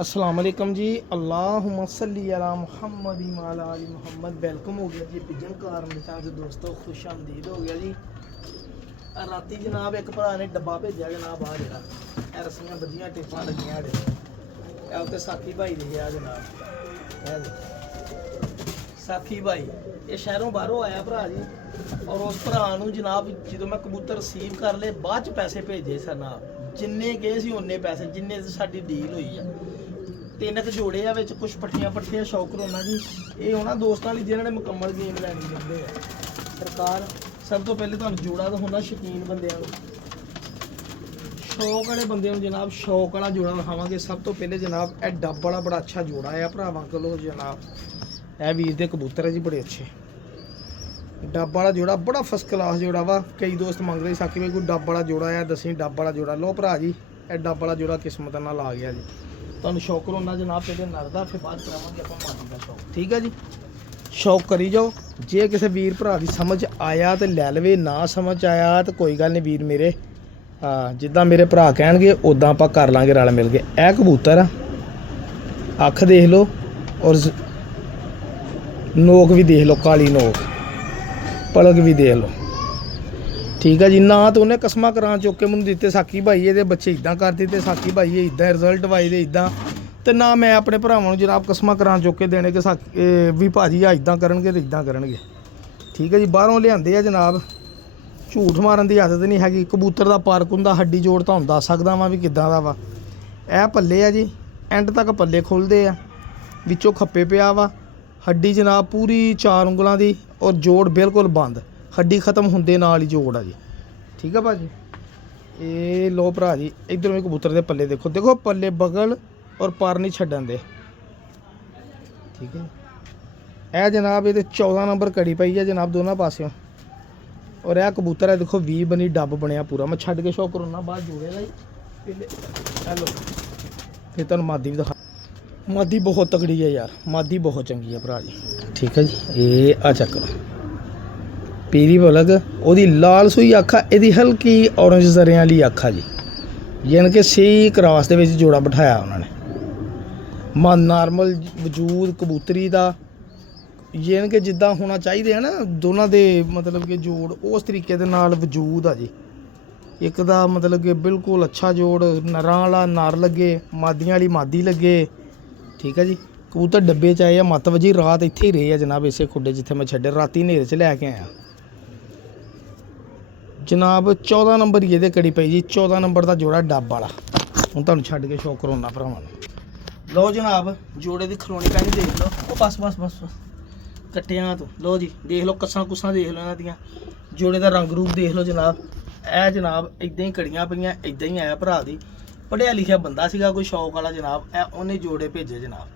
अस्सलाम वालेकुम जी। अल्लाहुम्मा सल्ली अला मुहम्मद वाला आलि मुहम्मद। वेलकम हो गया जी पिजन कार में दोस्तों, खुश आमदीद हो गया जी। राती जनाब एक भरा ने डब्बा भेजा जनाब, आ जरा रस्सियां बजियां टिप्पां लगियां उत्ते साथी भाई दे गया जनाब। साथी भाई ये शहरों बाहरों आया भरा जी, और उस भरा जनाब जो मैं कबूतर रिसीव कर ले बाद च पैसे भेजे जनाब, जिन्ने गए सी उन्ने पैसे जिन्ने साडी डील हुई है। तीन क जोड़े आ विच कुछ पट्ठियां शौक रोना जी। ये होना दोस्तों वाली जिन्होंने मुकम्मल गेम लैनी चाहते हैं। सरकार सब तो पहले तुहानूं जोड़ा तो होना शौकीन बंदियां नूं, शौक वाले बंदे जनाब शौक वाला जोड़ा विखावांगे। सब तो पहले जनाब यह डब वाला बड़ा अच्छा जोड़ा है भरावां कोलों जनाब। यह वीर दे कबूतर है जी बड़े अच्छे। डब वाला जोड़ा बड़ा फर्स्ट क्लास जोड़ा वा। कई दोस्त मंग रहे साकी भाई कोई डब वाला जोड़ा है दसी, डब वाला जोड़ा लो भरा जी। यह डब वाला जोड़ा किस्मत नाल आ गया जी। तुहानूं शौक होना जनाब पहले नरदा, फिर बाद करावांगे आपां मादी दा शौक। ठीक है जी, शौक करी जाओ। जे किसी वीर भरा की समझ आया तो लै लवे, ना समझ आया तो कोई गल नहीं वीर मेरे। हाँ जिद्दां मेरे भरा कहणगे उदां आपां कर लांगे रल मिल के। यह कबूतर आ, अख देख लो और नोक भी देख लो, काली नोक, पलक भी देख लो। ठीक है जी। ना तो उन्हें कसमां करा चुक के मैनूं दिते साकी भाई ये बच्चे इदां कर दिते, साकी भाई ये इदां रिजल्ट वाई दे इदां, तो ना मैं अपने भरावां नूं जनाब कसमां करा चुक के देने कि भी भाजी आ इदां करनगे तो इदां करनगे। ठीक है जी। बाहरों लिआंदे आ जनाब, झूठ मारन की आदत नहीं हैगी। कबूतर का पार्क हुंदा, हड्डी जोड़ तुहानूं दस सकदा वां भी किदां दा वा। यह पल्ले आ जी, एंड तक पल्ले खुलदे आ, विचों खप्पे पिया वा। हड्डी जनाब पूरी 4 ਉਂਗਲਾਂ ਦੀ और जोड़ बिल्कुल बंद, हड्डी खत्म होंदे नाल ही जोड़ आ जी। ठीक है भाजी। ये लो भरा जी इधरों भी कबूतर के पल्ले देखो, देखो पल्ले बगल और पर नहीं छड्डन दे। ठीक है। यह जनाब ये 14 नंबर कड़ी पई है जनाब दोनों पासों। और यह कबूतर है देखो 20 बनी डब बनया पूरा। मैं छड्ड के शौक करोना बाद जोड़े दा हेलो, फिर तुहानूं मादी भी दिखा। मादी बहुत तगड़ी है यार, मादी बहुत चंगी है भरा जी। ठीक है जी। ये आ चेक करो, पीली पलक, ओदी लाल सूई अख, ये हल्की ऑरेंज जरियां वाली अख आ जी। यानी कि सही क्रॉस दे विच जोड़ा बिठाया उन्होंने। मन नार्मल वजूद कबूतरी का यानी कि जिद्दां होना चाहिए है ना दोनों के, मतलब कि जोड़ उस तरीके दे नाल वजूद आ जी। एक दा मतलब कि बिल्कुल अच्छा जोड़, नरां वाला नर लगे, मादियां वाली मादी लगे। ठीक है जी। कबूतर डब्बे च आए आ, मत वजी रात इत्थे ही रहे आ जनाब, इसे खुड्डे जिथे मैं छड्डे राती हनेरे च लैके आया जनाब। 14 नंबर ही ये कड़ी पई जी, 14 नंबर का जोड़ा डब वाला। हूँ तुहानूं छड्ड के शौक करोना भरावां नूं। लो जनाब जोड़े की खलोनी पैनी देख लो, बस बस बस बस कट्टियां तो लो जी, देख लो कस्सां कुस्सां देख लो इन्हां दियां, जोड़े का रंग रूप देख लो जनाब। ए जनाब इदां ही कड़ियां पईयां, इदां ही आया भरा दी। पढ़िया लिखिया बंदा सीगा कोई शौक वाला जनाब, उन्हें जोड़े भेजे जनाब।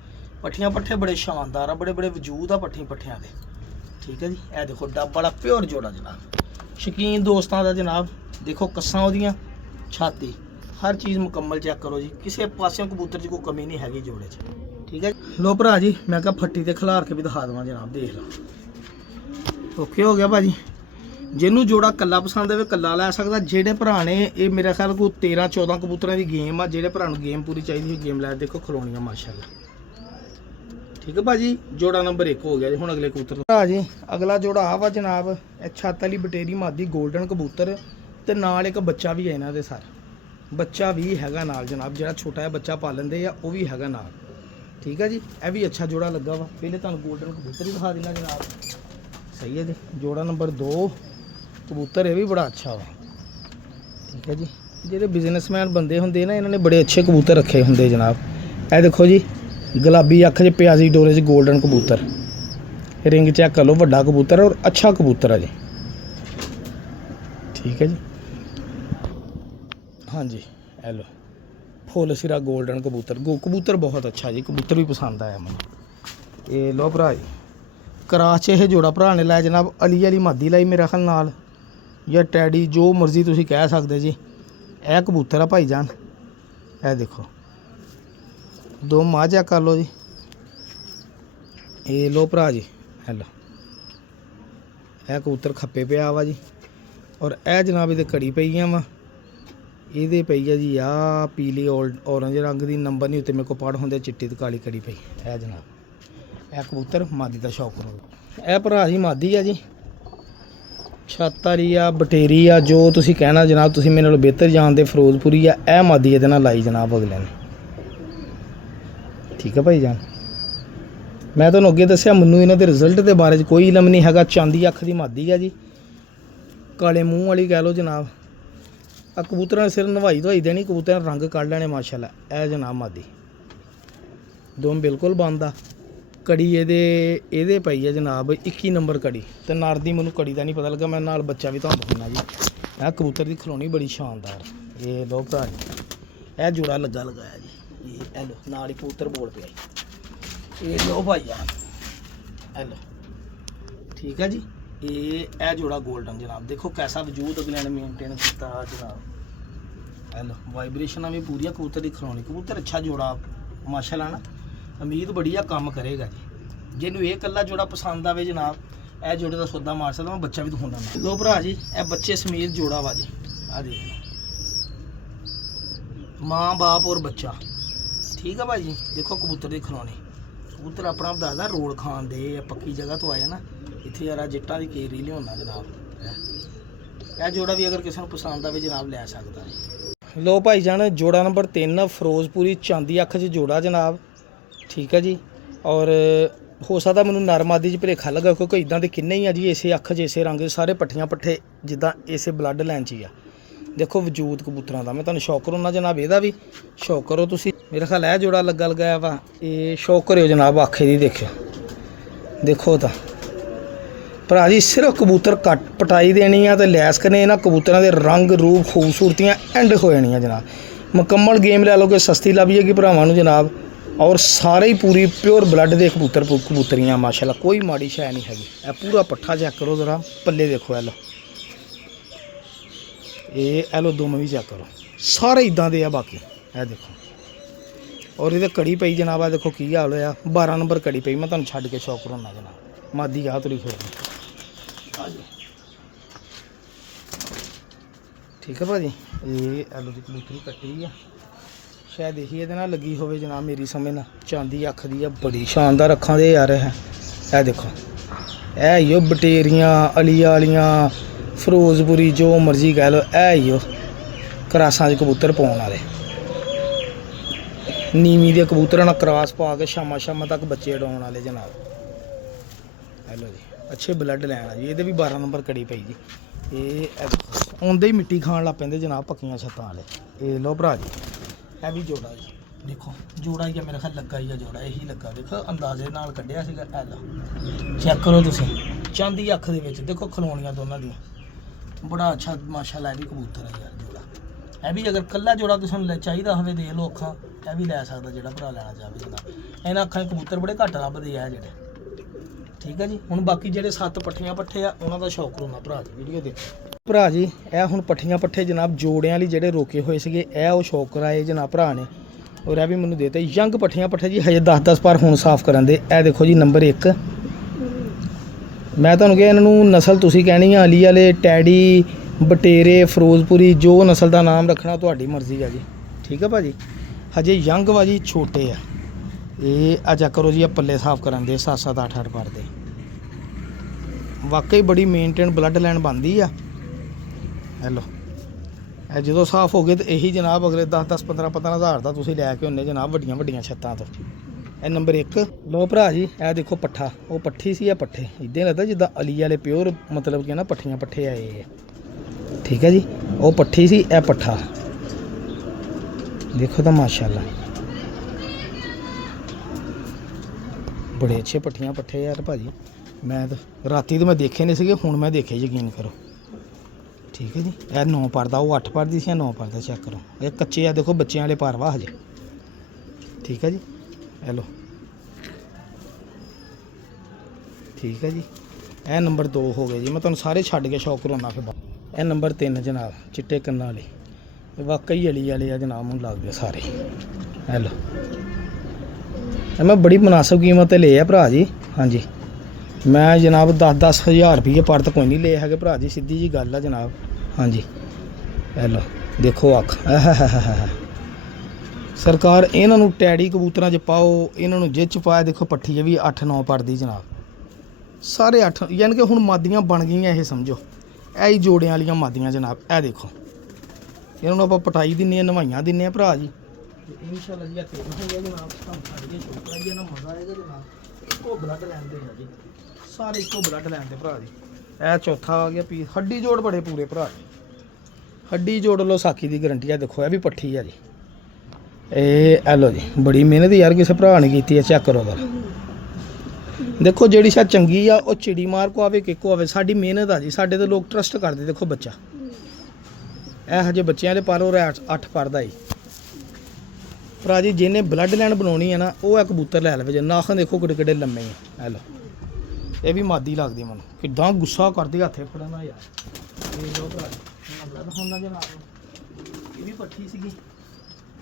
पट्ठियां पट्ठे बड़े शानदार आ, बड़े बड़े वजूद आ पट्ठियां दे। ठीक है जी। यह देखो डब वाला प्योर जोड़ा जनाब, शौकीन दोस्तों का जनाब। देखो कस्सां ओदियां, छाती, हर चीज़ मुकम्मल चेक करो जी, किसी पासों कबूतर की कोई कमी नहीं हैगी जोड़े च। ठीक है लो भरा जी, मैं कहा फट्टी ते खिलार के भी दिखा देवां जनाब, देख लो। ओके हो गया भाजी। जिन्होंने जोड़ा कला पसंद आए कला लै सकदा। जेडे भरा ने ये मेरा ख्याल कोई 13-14 कबूतरों की गेम आ, जेडे भरा गेम पूरी चाहिए गेम लै। देखो खलोनियां माशाल्लाह। ठीक है भाजी। जोड़ा नंबर 1 हो गया जी। हुण अगले कबूतर भरा जी, अगला जोड़ा आ वा जनाब, छत वाली बटेरी मादी गोल्डन कबूतर, ते नाल एक बच्चा भी है इन्हां दे सर, बच्चा भी हैगा नाल जनाब, जिहड़ा छोटा जिहा बच्चा पालंदे आ वो भी हैगा नाल। ठीक है जी। यह भी अच्छा जोड़ा लगा वा। पहले तुहानूं गोल्डन कबूतर ही दिखा देना जनाब। सही है जी। जोड़ा नंबर 2 कबूतर ये भी बड़ा अच्छा वा। ठीक है जी। जेडे बिजनेसमैन बंदे होंदे ना, इन्होंने बड़े अच्छे कबूतर रखे होंदे जनाब। यह देखो जी गुलाबी अख च प्याजी डोरे च गोल्डन कबूतर, रिंग चेक कर लो, वड्डा कबूतर और अच्छा कबूतर है जी। ठीक है जी। हाँ जी। हेलो फुल सिरा गोल्डन कबूतर, कबूतर बहुत अच्छा जी, कबूतर भी पसंद आया मैं। ये लो भरा जी करास च यह जोड़ा भरा ने लाया जनाब, अली वाली मादी लाई मेरा ख्याल नाल, या टैडी जो मर्जी तुसीं कह सकते जी। यह कबूतर आ भाई जान, यह देखो 2 मां चेक कर लो जी। ये लो भरा जी हेलो, यह कबूतर खप्पे पिया वा जी। और यह जनाब ये कड़ी पईयां वा, ਇਹਦੇ ਪਈ ਆ ਜੀ ਆ ਪੀਲੀ ਔਰੰਜ ਰੰਗ ਦੀ, ਨੰਬਰ ਨਹੀਂ ਉੱਤੇ ਮੇਰੇ ਕੋਲ ਪੜ ਹੁੰਦੇ, ਚਿੱਟੀ ਤੇ ਕਾਲੀ ਕੜੀ ਪਈ। ਇਹ ਜਨਾਬ ਇਹ ਕਬੂਤਰ ਮਾਦੀ ਦਾ ਸ਼ੌਕ ਕਰੋ। ਇਹ ਭਰਾ ਜੀ ਮਾਦੀ ਆ ਜੀ, ਛੱਤ ਵਾਲੀ ਆ, ਬਟੇਰੀ ਆ, ਜੋ ਤੁਸੀਂ ਕਹਿਣਾ ਜਨਾਬ। ਤੁਸੀਂ ਮੇਰੇ ਨਾਲੋਂ ਬਿਹਤਰ ਜਾਣਦੇ, ਫਿਰੋਜ਼ਪੁਰੀ ਆ। ਇਹ ਮਾਦੀ ਇਹਦੇ ਨਾਲ ਲਾਈ ਜਨਾਬ ਅਗਲੇ ਨੇ। ਠੀਕ ਹੈ ਭਾਈ ਜਾਨ, ਮੈਂ ਤੁਹਾਨੂੰ ਅੱਗੇ ਦੱਸਿਆ ਮੈਨੂੰ ਇਹਨਾਂ ਦੇ ਰਿਜ਼ਲਟ ਦੇ ਬਾਰੇ 'ਚ ਕੋਈ ਇਲਮ ਨਹੀਂ ਹੈਗਾ। ਚਾਂਦੀ ਅੱਖ ਦੀ ਮਾਦੀ ਆ ਜੀ, ਕਾਲੇ ਮੂੰਹ ਵਾਲੀ ਕਹਿ ਲਓ ਜਨਾਬ। ਆ ਕਬੂਤਰਾਂ ਸਿਰ ਨਵਾਈ ਧਵਾਈ ਦੇਣੀ, ਕਬੂਤਰਾਂ ਰੰਗ ਕੱਢ ਲੈਣੇ ਮਾਸ਼ਾਅੱਲਾ। ਇਹ ਜਨਾਬ ਮਾਦੀ ਦੋਮ ਬਿਲਕੁਲ ਬੰਦ ਆ। ਕੜੀ ਇਹਦੇ ਪਈ ਆ ਜਨਾਬ 21 ਨੰਬਰ ਕੜੀ, ਤੇ ਨਰ ਦੀ ਮੈਨੂੰ ਕੜੀ ਦਾ ਨਹੀਂ ਪਤਾ ਲੱਗਾ। ਮੈਂ ਨਾਲ ਬੱਚਾ ਵੀ ਤੁਹਾਨੂੰ ਦਿਖਾਉਣਾ ਜੀ। ਇਹ ਕਬੂਤਰ ਦੀ ਖਲੋਣੀ ਬੜੀ ਸ਼ਾਨਦਾਰ। ਇਹ ਲੋ ਭਰਾ ਜੀ, ਇਹ ਜੋੜਾ ਲਗਾਇਆ ਜੀ। ਇਹ ਲੋ ਨਾਲ ਹੀ ਕਬੂਤਰ ਬੋਲ ਪਿਆ ਜੀ। ਇਹ ਲੋ ਭਾਈ ਆ, ਇਹ ਲੋ ਠੀਕ ਹੈ ਜੀ। ਇਹ ਜੋੜਾ ਗੋਲਡਨ ਜਨਾਬ, ਦੇਖੋ ਕੈਸਾ ਵਜੂਦ ਅਗਲੇ ਨੇ ਮੇਨਟੇਨ ਕੀਤਾ ਜਨਾਬ। ਇਹ ਲੋ ਵਾਈਬ੍ਰੇਸ਼ਨਾਂ ਵੀ ਪੂਰੀਆਂ ਕਬੂਤਰ ਦੀ ਖਲੋਣੀ। ਕਬੂਤਰ ਅੱਛਾ ਜੋੜਾ ਮਾਸ਼ਾਅੱਲਾ ਨਾ, ਉਮੀਦ ਬੜੀ ਆ ਕੰਮ ਕਰੇਗਾ ਜੀ। ਜਿਹਨੂੰ ਇਹ ਇਕੱਲਾ ਜੋੜਾ ਪਸੰਦ ਆਵੇ ਜਨਾਬ, ਇਹ ਜੋੜੇ ਦਾ ਸੌਦਾ ਮਾਰ ਸਕਦਾ। ਮੈਂ ਬੱਚਾ ਵੀ ਦਿਖਾਉਂਦਾ ਮੈਂ। ਲੋ ਭਰਾ ਜੀ, ਇਹ ਬੱਚੇ ਸਮੇਤ ਜੋੜਾ ਵਾ ਜੀ। ਆ ਦੇਖ ਲਓ, ਮਾਂ ਬਾਪ ਔਰ ਬੱਚਾ। ਠੀਕ ਆ ਭਾਈ ਜੀ, ਦੇਖੋ ਕਬੂਤਰ ਦੀ ਖਲੋਣੀ। ਕਬੂਤਰ ਆਪਣਾ ਆਪ ਦੱਸਦਾ ਰੋਲ ਖਾਣ ਦੇ, ਪੱਕੀ ਜਗ੍ਹਾ ਤੋਂ ਆਏ ਨਾ। ਇੱਥੇ ਯਾਰ ਜੱਟਾਂ ਦੀ ਕੇਰੀ ਲਿਆਉਣਾ ਜਨਾਬ। ਇਹ ਜੋੜਾ ਵੀ ਅਗਰ ਕਿਸੇ ਨੂੰ ਪਸੰਦ ਆਵੇ ਜਨਾਬ ਲੈ ਸਕਦਾ ਹੈ। ਲੋ ਭਾਈ ਜਾਨ, ਜੋੜਾ ਨੰਬਰ 3 ਫਿਰੋਜ਼ਪੁਰੀ ਚਾਂਦੀ ਅੱਖ 'ਚ ਜੋੜਾ ਜਨਾਬ। ਠੀਕ ਹੈ ਜੀ। ਔਰ ਹੋ ਸਕਦਾ ਮੈਨੂੰ ਨਰਮਾਦੀ 'ਚ ਭੁਲੇਖਾ ਲੱਗਾ, ਕਿਉਂਕਿ ਇਦਾਂ ਦੇ ਕਿੰਨੇ ਹੀ ਆ ਜੀ ਇਸੇ ਅੱਖ 'ਚ ਇਸੇ ਰੰਗ ਦੇ, ਸਾਰੇ ਪੱਠੀਆਂ ਪੱਠੇ ਜਿੱਦਾਂ ਇਸੇ ਬਲੱਡ ਲਾਈਨ 'ਚ ਹੀ ਆ। ਦੇਖੋ ਵਜੂਦ ਕਬੂਤਰਾਂ ਦਾ, ਮੈਂ ਤੁਹਾਨੂੰ ਸ਼ੌਕ ਕਰੋ ਨਾ ਜਨਾਬ, ਇਹਦਾ ਵੀ ਸ਼ੌਕ ਕਰੋ ਤੁਸੀਂ। ਮੇਰਾ ਖਿਆਲ ਇਹ ਜੋੜਾ ਲਗਾਇਆ ਵਾ, ਇਹ ਸ਼ੌਕ ਕਰਿਓ ਜਨਾਬ ਆਖੇ ਦੀ। ਦੇਖੋ ਤਾਂ ਭਰਾ ਜੀ, ਸਿਰਫ ਕਬੂਤਰ ਕੱਟ ਪਟਾਈ ਦੇਣੀ ਆ ਤੇ ਲੈਸ ਕਰਨੇ। ਇਹਨਾਂ ਕਬੂਤਰਾਂ ਦੇ ਰੰਗ ਰੂਪ ਖੂਬਸੂਰਤੀਆਂ ਐਂਡ ਹੋ ਜਾਣੀਆਂ ਜਨਾਬ। ਮੁਕੰਮਲ ਗੇਮ ਲੈ ਲਓਗੇ, ਸਸਤੀ ਲੱਭ ਜਾਏਗੀ ਭਰਾਵਾਂ ਨੂੰ ਜਨਾਬ। ਔਰ ਸਾਰੇ ਹੀ ਪੂਰੀ ਪਿਓਰ ਬਲੱਡ ਦੇ ਕਬੂਤਰੀਆਂ ਮਾਸ਼ਾਅੱਲਾ, ਕੋਈ ਮਾੜੀ ਸ਼ੈ ਨਹੀਂ ਹੈਗੀ। ਇਹ ਪੂਰਾ ਪੱਠਾ ਚੈੱਕ ਕਰੋ ਜ਼ਰਾ, ਪੱਲੇ ਦੇਖੋ। ਇਹ ਲੋ ਦੁਮ ਵੀ ਚੈੱਕ ਕਰੋ, ਸਾਰੇ ਇਦਾਂ ਦੇ ਆ ਬਾਕੀ। ਇਹ ਦੇਖੋ, ਔਰ ਇਹਦੇ ਕੜੀ ਪਈ ਜਨਾਬ। ਆ ਦੇਖੋ ਕੀ ਹਾਲ ਹੋਇਆ, 12 ਨੰਬਰ ਕੜੀ ਪਈ। ਮੈਂ ਤੁਹਾਨੂੰ ਛੱਡ ਕੇ ਸ਼ੌਕ ਕਰਾਉਣਾ ਜਨਾਬ। ਮਾਦੀ ਆ ਤੁਰੀ ਖੋਲ। ਠੀਕ ਹੈ ਭਾਜੀ। ਇਹ ਐਲੋ ਦੀ ਕਬੂਤਰੀ ਕੱਟੀ ਆ, ਸ਼ਾਇਦ ਇਹੀ ਇਹਦੇ ਨਾਲ ਲੱਗੀ ਹੋਵੇ ਜਨਾਬ, ਮੇਰੀ ਸਮਝ ਨਾਲ। ਚਾਂਦੀ ਅੱਖ ਦੀ ਆ, ਬੜੀ ਸ਼ਾਨਦਾਰ ਅੱਖਾਂ ਦੇ ਯਾਰ। ਇਹ ਦੇਖੋ, ਇਹ ਹੀ ਉਹ ਬਟੇਰੀਆਂ ਅਲੀਆ ਵਾਲੀਆਂ, ਫਿਰੋਜ਼ਪੁਰੀ, ਜੋ ਮਰਜ਼ੀ ਕਹਿ ਲਓ। ਇਹ ਹੀ ਉਹ ਕਰਾਸਾਂ 'ਚ ਕਬੂਤਰ ਪਾਉਣ ਵਾਲੇ, ਨੀਵੀਂ ਦੇ ਕਬੂਤਰਾਂ ਨਾਲ ਕਰਾਸ ਪਾ ਕੇ ਸ਼ਾਮਾਂ ਤੱਕ ਬੱਚੇ ਉਡਾਉਣ ਵਾਲੇ ਜਨਾਬ। ਹੈਲੋ ਜੀ, ਅੱਛੇ ਬਲੱਡ ਲੈਣਾ ਜੀ। ਇਹਦੇ ਵੀ 12 ਨੰਬਰ ਕੜੀ ਪਈ ਜੀ। ਇਹ ਆਉਂਦੇ ਹੀ ਮਿੱਟੀ ਖਾਣ ਲੱਗ ਪੈਂਦੇ ਜਨਾਬ, ਪੱਕੀਆਂ ਛੱਤਾਂ ਵਾਲੇ। ਇਹ ਲੋ ਭਰਾ ਜੀ, ਇਹ ਵੀ ਜੋੜਾ ਜੀ। ਦੇਖੋ ਜੋੜਾ ਹੀ ਆ, ਮੇਰਾ ਖਿਆਲ ਲੱਗਾ ਹੀ ਆ ਜੋੜਾ, ਇਹੀ ਲੱਗਾ। ਦੇਖੋ ਅੰਦਾਜ਼ੇ ਨਾਲ ਕੱਢਿਆ ਸੀਗਾ। ਇਹ ਲਓ ਚੈੱਕ ਕਰੋ ਤੁਸੀਂ, ਚਾਂਦੀ ਅੱਖ ਦੇ ਵਿੱਚ। ਦੇਖੋ ਖਲੋਣੀਆਂ ਦੋਨਾਂ ਦੀਆਂ, ਬੜਾ ਅੱਛਾ ਮਾਸ਼ਾਅੱਲਾ। ਇਹ ਵੀ ਕਬੂਤਰ ਹੈ ਯਾਰ ਜੋੜਾ। ਇਹ ਵੀ ਅਗਰ ਕੱਲਾ ਜੋੜਾ ਕਿਸੇ ਨੂੰ ਚਾਹੀਦਾ ਹੋਵੇ, ਦੇਖ ਲਓ ਅੱਖਾਂ, ਇਹ ਵੀ ਲੈ ਸਕਦਾ ਜਿਹੜਾ ਭਰਾ ਲੈਣਾ ਚਾਹਵੇ ਜਨਾਬ। ਇਹਨਾਂ ਅੱਖਾਂ 'ਚ ਕਬੂਤਰ ਬੜੇ ਘੱਟ ਲੱਭਦੇ ਆ ਜਿਹੜੇ। ਠੀਕ ਹੈ ਜੀ। ਹੁਣ ਬਾਕੀ ਜਿਹੜੇ 7 ਪੱਠੀਆਂ ਪੱਠੇ ਆ, ਉਹਨਾਂ ਦਾ ਸ਼ੌਕ ਕਰੋਨਾ ਭਰਾ ਜੀ। ਵੀਡੀਓ ਦੇਖੋ ਭਰਾ ਜੀ, ਇਹ ਹੁਣ ਪੱਠੀਆਂ ਪੱਠੇ ਜਨਾਬ ਜੋੜਿਆਂ ਵਾਲੀ ਜਿਹੜੇ ਰੋਕੇ ਹੋਏ ਸੀਗੇ, ਇਹ ਉਹ ਸ਼ੌਕ ਕਰਾਏ ਜਨਾਬ ਭਰਾ ਨੇ। ਔਰ ਇਹ ਵੀ ਮੈਨੂੰ ਦੇਤੇ ਯੰਗ ਪੱਠੀਆਂ ਪੱਠੇ ਜੀ, ਹਜੇ 10-10 ਪਰ ਹੁਣ ਸਾਫ਼ ਕਰਨ ਦੇ। ਇਹ ਦੇਖੋ ਜੀ ਨੰਬਰ 1। ਮੈਂ ਤੁਹਾਨੂੰ ਕਿਹਾ ਇਹਨਾਂ ਨੂੰ ਨਸਲ ਤੁਸੀਂ ਕਹਿਣੀ ਆ ਅਲੀ ਵਾਲੇ, ਟੈਡੀ, ਬਟੇਰੇ, ਫਿਰੋਜ਼ਪੁਰੀ, ਜੋ ਨਸਲ ਦਾ ਨਾਮ ਰੱਖਣਾ ਤੁਹਾਡੀ ਮਰਜ਼ੀ ਆ ਜੀ। ਠੀਕ ਹੈ ਭਾਜੀ। ਹਜੇ ਯੰਗ ਵਾ ਜੀ, ਛੋਟੇ ਆ। ਇਹ ਆ ਚੈੱਕ ਕਰੋ ਜੀ, ਆ ਪੱਲੇ ਸਾਫ਼ ਕਰਨ ਦੇ 7-7 8-8 ਪਰ ਦੇ। ਵਾਕਈ ਬੜੀ ਮੇਨਟੇਨ ਬਲੱਡ ਲਾਈਨ ਬਣਦੀ ਆ। ਹੈਲੋ, ਇਹ ਜਦੋਂ ਸਾਫ਼ ਹੋ ਗਏ ਤੇ ਇਹੀ ਜਨਾਬ ਅਗਲੇ 10-10 15-15 ਹਜ਼ਾਰ ਦਾ ਤੁਸੀਂ ਲੈ ਕੇ ਹੁੰਦੇ ਜਨਾਬ, ਵੱਡੀਆਂ ਛੱਤਾਂ ਤੋਂ। ਇਹ ਨੰਬਰ 1। ਲੋ ਭਰਾ ਜੀ, ਇਹ ਦੇਖੋ ਪੱਠਾ, ਉਹ ਪੱਠੀ ਸੀ, ਆ ਪੱਠੇ ਇੱਦਾਂ ਲੱਗਦਾ ਜਿੱਦਾਂ ਅਲੀ ਵਾਲੇ ਪਿਓਰ, ਮਤਲਬ ਕਿ ਨਾ ਪੱਠੀਆਂ ਪੱਠੇ ਆਏ ਆ। ਠੀਕ ਹੈ ਜੀ, ਉਹ ਪੱਠੀ ਸੀ, ਇਹ ਪੱਠਾ। ਦੇਖੋ ਤਾਂ ਮਾਸ਼ਾਅੱਲਾ, ਬੜੇ ਅੱਛੇ ਪੱਠੀਆਂ ਪੱਠੇ ਯਾਰ ਭਾਜੀ। ਮੈਂ ਤਾਂ ਰਾਤੀ ਤਾਂ ਮੈਂ ਦੇਖੇ ਨਹੀਂ ਸੀਗੇ, ਹੁਣ ਮੈਂ ਦੇਖੇ, ਯਕੀਨ ਕਰੋ। ਠੀਕ ਹੈ ਜੀ। ਇਹ 9 ਪਰ ਦਾ, ਉਹ 8 ਪਰ ਦੀ ਸੀ, 9 ਪਰ ਦਾ। ਚੈੱਕ ਕਰੋ, ਇਹ ਕੱਚੇ ਆ। ਦੇਖੋ ਬੱਚਿਆਂ ਵਾਲੇ ਪਰ ਵਾ ਹਜੇ। ਠੀਕ ਹੈ ਜੀ। ਹੈਲੋ, ਠੀਕ ਹੈ ਜੀ। ਇਹ ਨੰਬਰ 2 ਹੋ ਗਏ ਜੀ। ਮੈਂ ਤੁਹਾਨੂੰ ਸਾਰੇ ਛੱਡ ਕੇ ਸ਼ੌਕ ਕਰਾਉਣਾ ਫਿਰ। ਇਹ ਨੰਬਰ 3 ਜਨਾਬ, ਚਿੱਟੇ ਕੰਨਾਂ ਵਾਲੇ। ਇਹ ਵਾਕਈ ਅਲੀ ਵਾਲੇ ਆ ਜਨਾਬ, ਮੈਨੂੰ ਲੱਗਦੇ ਸਾਰੇ। ਹੈਲੋ, ਮੈਂ ਬੜੀ ਮੁਨਾਸਬ ਕੀਮਤ 'ਤੇ ਲਏ ਆ ਭਰਾ ਜੀ। ਹਾਂਜੀ, ਮੈਂ ਜਨਾਬ 10-10 ਹਜ਼ਾਰ ਰੁਪਈਏ ਪਰ ਤਾਂ ਕੋਈ ਨਹੀਂ ਲਏ ਹੈਗੇ ਭਰਾ ਜੀ, ਸਿੱਧੀ ਜੀ ਗੱਲ ਆ ਜਨਾਬ। ਹਾਂਜੀ, ਹੈਲੋ, ਦੇਖੋ ਅੱਖ ਸਰਕਾਰ ਇਹਨਾਂ ਨੂੰ ਟੈਡੀ ਕਬੂਤਰਾਂ 'ਚ ਪਾਓ, ਇਹਨਾਂ ਨੂੰ ਜਿਹ 'ਚ ਪਾਇਆ। ਦੇਖੋ ਪੱਠੀ ਵੀ 8-9 ਪੜਦੀ ਜਨਾਬ, ਸਾਰੇ 8, ਯਾਨੀ ਕਿ ਹੁਣ ਮਾਦੀਆਂ ਬਣ ਗਈਆਂ। ਇਹ ਸਮਝੋ ਇਹ ਹੀ ਜੋੜਿਆਂ ਵਾਲੀਆਂ ਮਾਦੀਆਂ ਜਨਾਬ। ਇਹ ਦੇਖੋ ਇਹਨਾਂ ਨੂੰ ਆਪਾਂ ਪਟਾਈ ਦਿੰਨੇ ਆ, ਨਵਾਈਆਂ ਦਿੰਨੇ ਆ ਭਰਾ ਜੀ। ਇਨਸ਼ਾਅੱਲਾ ਜੀ ਤਿੰਨ ਹੋ ਗਿਆ ਜਨਾਬ। ਤੁਹਾਨੂੰ ਛੱਡ ਕੇ ਛੋਕਰਾ ਜੀ ਇਹਨਾਂ ਮਜ਼ਾ ਆਏਗਾ ਜਨਾਬ। ਇੱਕੋ ਬਲੱਡ ਲੈਣ ਦੇ ਜੀ, ਸਾਰੇ ਇੱਕੋ ਬਲੱਡ ਲੈਣ ਦੇ ਭਰਾ ਜੀ। ਇਹ ਚੌਥਾ ਆ ਗਿਆ ਪੀਸ। ਹੱਡੀ ਜੋੜ ਬੜੇ ਪੂਰੇ ਭਰਾ ਜੀ, ਹੱਡੀ ਜੋੜ ਲਓ, ਸਾਕੀ ਦੀ ਗਰੰਟੀ ਆ। ਦੇਖੋ ਇਹ ਵੀ ਪੱਠੀ ਆ ਜੀ। ਇਹ ਐ ਲੋ ਜੀ, ਬੜੀ ਮਿਹਨਤ ਯਾਰ ਕਿਸੇ ਭਰਾ ਨੇ ਕੀਤੀ ਹੈ। ਚੈੱਕ ਕਰੋ ਦਰ। ਦੇਖੋ ਜਿਹੜੀ ਸ਼ਾਇਦ ਚੰਗੀ ਆ ਉਹ ਚਿੜੀ ਮਾਰ ਕੋ ਆਵੇ ਕਿੱਕੋ ਆਵੇ, ਸਾਡੀ ਮਿਹਨਤ ਆ ਜੀ। ਸਾਡੇ ਤੇ ਲੋਕ ਟਰਸਟ ਕਰਦੇ। ਦੇਖੋ ਬੱਚਾ ਇਹ ਹਜੇ ਬੱਚਿਆਂ ਦੇ ਪਰ ਉਹ 8 ਪੜਦਾ ਜੀ ਭਰਾ ਜੀ। ਜਿਹਨੇ ਬਲੱਡ ਲਾਈਨ ਬਣਾਉਣੀ ਹੈ ਨਾ, ਉਹ ਇਹ ਕਬੂਤਰ ਲੈ ਲਵੇ ਜੇ। ਨਾਖਣ ਦੇਖੋ ਕਿੱਡੇ ਕਿੱਡੇ ਲੰਮੇ ਆ। ਇਹ ਲੋ ਇਹ ਵੀ ਮਾਦੀ ਲੱਗਦੀ ਮੈਨੂੰ, ਕਿੱਦਾਂ ਗੁੱਸਾ ਕਰਦੀ ਹੱਥੇ ਫੜਨਾ ਯਾਰ। ਇਹ ਲੋ ਭਰਾ ਜੀ ਬਲੱਡ ਹੁੰਦਾ ਜਨਾਬ। ਇਹ ਵੀ ਪੱਠੀ ਸੀਗੀ।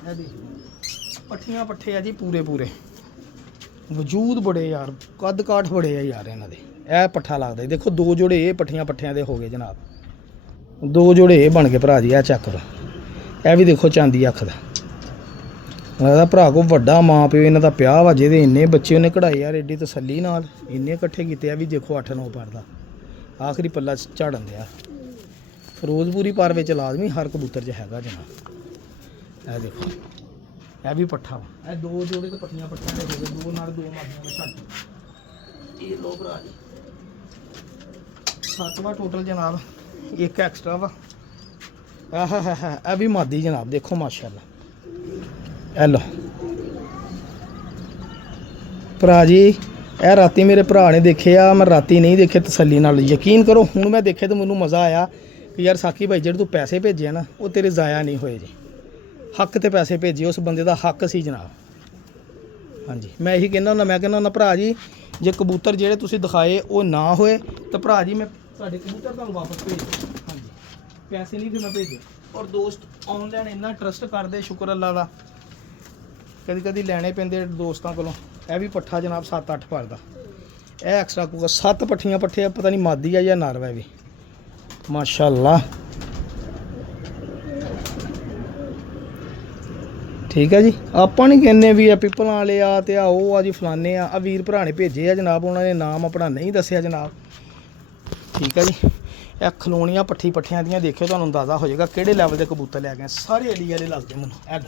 ਇਹ ਦੇਖ ਪੱਠੀਆਂ ਪੱਠੇ ਆ ਜੀ ਪੂਰੇ ਪੂਰੇ। ਵਜੂਦ ਬੜੇ ਯਾਰ, ਕੱਦ ਕਾਠ ਬੜੇ ਆ ਯਾਰ ਇਹਨਾਂ ਦੇ। ਇਹ ਪੱਠਾ ਲੱਗਦਾ। ਦੇਖੋ 2 ਜੋੜੇ ਇਹ ਪੱਠੀਆਂ ਪੱਠਿਆਂ ਦੇ ਹੋ ਗਏ ਜਨਾਬ। 2 ਜੋੜੇ ਇਹ ਬਣ ਗਏ ਭਰਾ ਜੀ। ਇਹ ਚੈੱਕ ਕਰੋ। ਇਹ ਵੀ ਦੇਖੋ ਚਾਂਦੀ ਅੱਖ ਦਾ। ਲੱਗਦਾ ਭਰਾ ਕੋ ਵੱਡਾ ਮਾਂ ਪਿਓ ਇਹਨਾਂ ਦਾ ਪਿਆ ਵਾ, ਜਿਹਦੇ ਇੰਨੇ ਬੱਚੇ ਉਹਨੇ ਕਢਾਏ ਯਾਰ ਐਡੀ ਤਸੱਲੀ ਨਾਲ। ਇੰਨੇ ਇਕੱਠੇ ਕੀਤੇ ਆ ਵੀ ਦੇਖੋ 8-9 ਪੜਦਾ। ਆਖਰੀ ਪੱਲਾ ਝਾੜਨ ਦਿਆ। ਫਿਰੋਜ਼ਪੁਰੀ ਪਰ ਵਿੱਚ ਲਾਜ਼ਮੀ ਹਰ ਕਬੂਤਰ 'ਚ ਹੈਗਾ ਜਨਾਬ। ਇਹ ਦੇਖੋ ਇਹ ਵੀ ਪੱਠਾ ਵਾ। ਇਹ 2 ਜੋੜੇ ਤੇ ਪੱਠੀਆਂ ਪੱਠਿਆਂ ਦੇ ਹੋ ਗਏ। 2 ਨਾਲ 2 ਮਾਦੀਆਂ ਨੇ ਛੱਡ। ਇਹ ਲੋ ਭਰਾ ਜੀ 7 ਵਾ ਟੋਟਲ ਜਨਾਬ, 1 ਐਕਸਟਰਾ ਵਾ। ਇਹ ਵੀ ਮਾਦੀ ਜਨਾਬ। ਦੇਖੋ ਮਾਸ਼ਾਅੱਲਾ। ਇਹ ਲੋ ਭਰਾ ਜੀ, ਇਹ ਰਾਤੀ ਮੇਰੇ ਭਰਾ ਨੇ ਦੇਖਿਆ, ਮੈਂ ਰਾਤੀ ਨਹੀਂ ਦੇਖੇ ਤਸੱਲੀ ਨਾਲ। ਯਕੀਨ ਕਰੋ ਹੁਣ ਮੈਂ ਦੇਖੇ ਤਾਂ ਮੈਨੂੰ ਮਜ਼ਾ ਆਇਆ ਕਿ ਯਾਰ ਸਾਕੀ ਭਾਈ ਜਿਹੜੇ ਤੂੰ ਪੈਸੇ ਭੇਜੇ ਨਾ ਉਹ ਤੇਰੇ ਜ਼ਾਇਆ ਨਹੀਂ ਹੋਏ ਜੀ। ਹੱਕ ਤੇ ਪੈਸੇ ਭੇਜੇ, ਉਸ ਬੰਦੇ ਦਾ ਹੱਕ ਸੀ ਜਨਾਬ। ਹਾਂਜੀ ਮੈਂ ਇਹੀ ਕਹਿੰਦਾ ਹੁੰਦਾ। ਮੈਂ ਕਹਿੰਦਾ ਹੁੰਦਾ ਭਰਾ ਜੀ ਜੇ ਕਬੂਤਰ ਜਿਹੜੇ ਤੁਸੀਂ ਦਿਖਾਏ ਉਹ ਨਾ ਹੋਏ ਤਾਂ ਭਰਾ ਜੀ ਮੈਂ ਤੁਹਾਡੇ ਕਬੂਤਰ ਤੁਹਾਨੂੰ ਵਾਪਸ ਭੇਜ ਦਿਓ। ਹਾਂਜੀ ਪੈਸੇ ਨਹੀਂ ਫਿਰ ਮੈਂ ਭੇਜੇ। ਔਰ ਦੋਸਤ ਆਨਲਾਈਨ ਇੰਨਾ ਟਰਸਟ ਕਰਦੇ, ਸ਼ੁਕਰ ਅੱਲਾ ਦਾ। ਕਦੀ ਕਦੀ ਲੈਣੇ ਪੈਂਦੇ ਦੋਸਤਾਂ ਕੋਲੋਂ। ਇਹ ਵੀ ਪੱਠਾ ਜਨਾਬ 7-8 ਭਰ ਦਾ। ਇਹ ਐਕਸਟਰਾ ਕੂਗਾ। 7 ਪੱਠੀਆਂ ਪੱਠੇ ਆ, ਪਤਾ ਨਹੀਂ ਮਾਦੀ ਆ ਜਾਂ ਨਰ ਹੈ ਵੀ। ਮਾਸ਼ਾਅੱਲਾ ਠੀਕ ਹੈ ਜੀ। ਆਪਾਂ ਨਹੀਂ ਕਹਿੰਦੇ ਵੀ ਆ ਪਿੱਪਲਾਂ ਵਾਲੇ ਆ ਤੇ ਆ ਉਹ ਆ ਜੀ ਫਲਾਨੇ ਆ। ਵੀਰ ਭਰਾ ਨੇ ਭੇਜੇ ਆ ਜਨਾਬ, ਉਹਨਾਂ ਨੇ ਨਾਮ ਆਪਣਾ ਨਹੀਂ ਦੱਸਿਆ ਜਨਾਬ। ਠੀਕ ਹੈ ਜੀ। ਇਹ ਖਲੋਣੀਆਂ ਪੱਠੀ ਪੱਠਿਆਂ ਦੀਆਂ ਦੇਖਿਓ, ਤੁਹਾਨੂੰ ਅੰਦਾਜ਼ਾ ਹੋ ਜਾਏਗਾ ਕਿਹੜੇ ਲੈਵਲ ਦੇ ਕਬੂਤਰ ਲੈ ਗਏ। ਸਾਰੇ ਏਰੀਆ ਦੇ ਲੱਗਦੇ ਮੈਨੂੰ।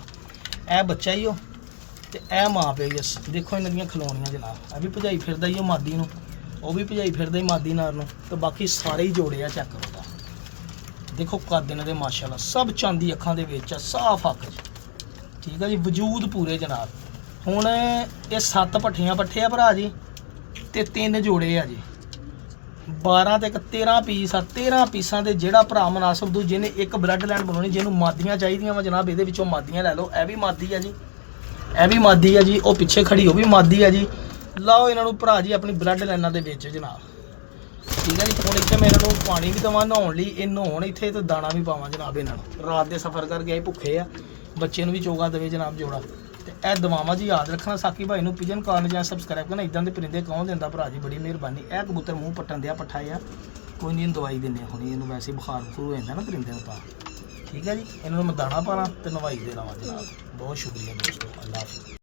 ਇਹ ਬੱਚਾ ਹੀ ਉਹ ਤੇ ਇਹ ਮਾਂ ਪਿਓ ਹੀ। ਦੇਖੋ ਇਹਨਾਂ ਦੀਆਂ ਖਲੋਣੀਆਂ ਜਨਾਬ। ਇਹ ਵੀ ਭਜਾਈ ਫਿਰਦਾ ਹੀ ਉਹ ਮਾਦੀ ਨੂੰ, ਉਹ ਵੀ ਭਜਾਈ ਫਿਰਦਾ ਹੀ ਮਾਦੀ ਨਾਰ ਨੂੰ। ਤੇ ਬਾਕੀ ਸਾਰੇ ਹੀ ਜੋੜੇ ਆ। ਚੈੱਕ ਕਰੋ ਦੇਖੋ ਕੱਦ ਇਹਨਾਂ ਦੇ ਮਾਸ਼ਾਅੱਲਾ। ਸਭ ਚਾਂਦੀ ਅੱਖਾਂ ਦੇ ਵਿੱਚ ਆ, ਸਾਫ ਅੱਖ। ਠੀਕ ਹੈ ਜੀ। ਵਜੂਦ ਪੂਰੇ ਜਨਾਬ। ਹੁਣ ਇਹ 7 ਪੱਠੀਆਂ ਪੱਠੇ ਆ ਭਰਾ ਜੀ ਤੇ 3 ਜੋੜੇ ਆ ਜੀ। 12 ਤੇ 13 ਪੀਸ ਆ। 13 ਪੀਸਾਂ ਦੇ ਜਿਹੜਾ ਭਰਾ ਮੁਨਾਸਬ ਦੂ, ਜਿਹਨੇ ਇੱਕ ਬਲੱਡ ਲਾਈਨ ਬਣਾਉਣੀ, ਜਿਹਨੂੰ ਮਾਦੀਆਂ ਚਾਹੀਦੀਆਂ ਵਾ ਜਨਾਬ, ਇਹਦੇ ਵਿੱਚੋਂ ਮਾਦੀਆਂ ਲੈ ਲਓ। ਇਹ ਵੀ ਮਾਦੀ ਆ ਜੀ, ਇਹ ਵੀ ਮਾਦੀ ਆ ਜੀ। ਉਹ ਪਿੱਛੇ ਖੜੀ ਉਹ ਵੀ ਮਾਦੀ ਆ ਜੀ। ਲਾਓ ਇਹਨਾਂ ਨੂੰ ਭਰਾ ਜੀ ਆਪਣੀ ਬਲੱਡ ਲਾਈਨਾਂ ਦੇ ਵਿੱਚ ਜਨਾਬ। ਠੀਕ ਹੈ ਜੀ। ਹੁਣ ਇੱਥੇ ਮੈਂ ਇਹਨਾਂ ਨੂੰ ਪਾਣੀ ਵੀ ਦੇਵਾਂ ਨਹਾਉਣ ਲਈ। ਇਹ ਨਹਾਉਣ ਇੱਥੇ ਤੇ ਦਾਣਾ ਵੀ ਪਾਵਾਂ ਜਨਾਬ ਇਹਨਾਂ ਨੂੰ। ਰਾਤ ਦੇ ਸਫ਼ਰ ਕਰਕੇ ਆਏ ਭੁੱਖੇ ਆ। ਬੱਚੇ ਨੂੰ ਵੀ ਚੋਗਾ ਦੇਵੇ ਜਨਾਬ ਜੋੜਾ। ਤੇ ਇਹ ਦਵਾਵਾਂ ਜੀ ਯਾਦ ਰੱਖਣਾ। ਸਾਕੀ ਭਾਈ ਨੂੰ ਪਿਜਨ ਕਾਰਨ ਜਾਂ ਸਬਸਕ੍ਰਾਈਬ ਕਰਨਾ। ਇਦਾਂ ਦੇ ਪਰਿੰਦੇ ਕੌਣ ਦਿੰਦਾ ਭਰਾ ਜੀ, ਬੜੀ ਮਿਹਰਬਾਨੀ। ਇਹ ਕਬੂਤਰ ਮੂੰਹ ਪੱਟਣ ਦਿਆ ਪੱਠਾ ਆ। ਕੋਈ ਨਹੀਂ ਦਵਾਈ ਦਿੰਦੇ ਹੁਣੀ ਇਹਨੂੰ, ਵੈਸੇ ਬੁਖਾਰ ਹੋ ਜਾਂਦਾ ਨਾ ਪਰਿੰਦੇ ਨੂੰ ਤਾਂ। ਠੀਕ ਹੈ ਜੀ। ਇਹਨਾਂ ਨੂੰ ਮੈਂ ਦਾਣਾ ਪਾਣਾ ਤੇ ਨਵਾਈ ਦੇ ਲਾਵਾਂ ਜਨਾਬ। ਬਹੁਤ ਸ਼ੁਕਰੀਆ ਦੋਸਤੋ। ਅੱਲਾਹ ਹਾਫਿਜ਼।